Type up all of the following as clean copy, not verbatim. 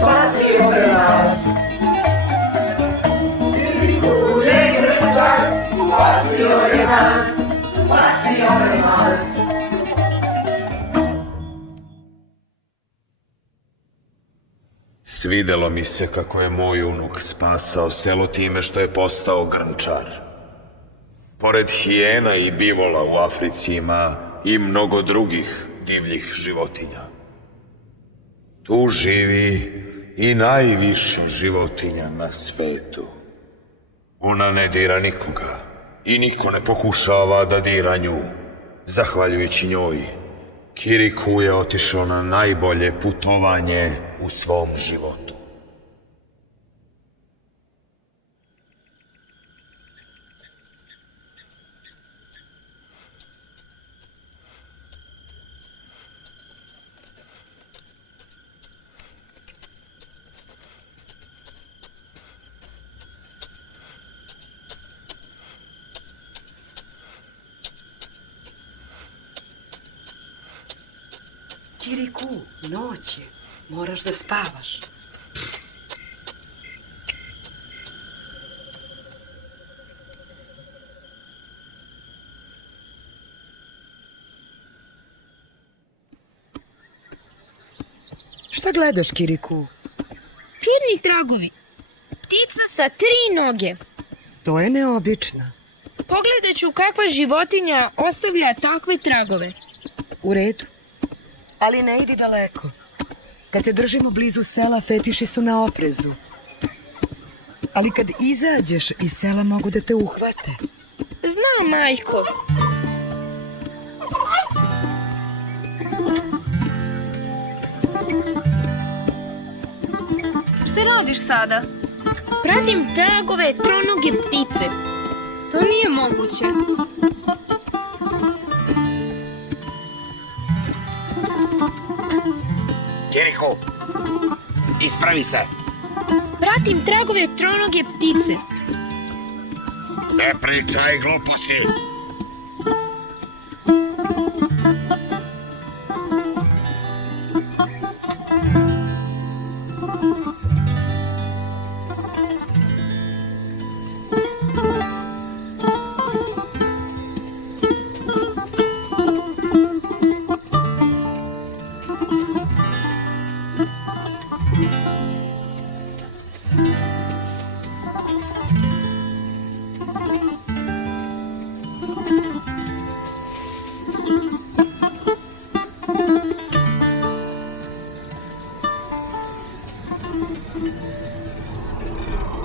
spasio je nas. Kiriku je Grčar, spasio je nas, spasio je nas. Svidelo mi se kako je moj unuk spasao selo time što je postao grnčar. Pored hijena i bivola u Africi ima i mnogo drugih divljih životinja. Tu živi i najviše životinja na svetu. Ona ne dira nikoga i niko ne pokušava da dira nju. Zahvaljujući njoj, Kiriku je otišao na najbolje putovanje u svom životu. Kiriku, noć je. Moraš da spavaš. Šta gledaš, Kiriku? Čudni tragovi. Ptica sa 3 noge. To je neobično. Pogledat ću kakva životinja ostavlja takve tragove. U redu. Ali ne idi daleko. Kad se držimo blizu sela, fetiši su na oprezu. Ali kad izađeš iz sela, mogu da te uhvate. Znam, majko. Šta radiš sada? Pratim tragove tronoge ptice. To nije moguće. Kiriku, ispravi se. Pratim tragove tronoge ptice. Ne pričaj gluposti.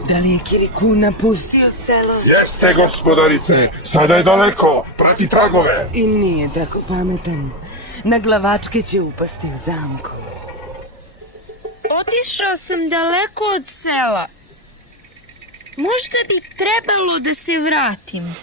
Da li je Kiriku napustio selo? Jeste, gospodarice, sada je daleko, prati tragove. I nije tako pametan. Na glavačke će upasti u zamku. Otišao sam daleko od sela. Možda bi trebalo da se vratim.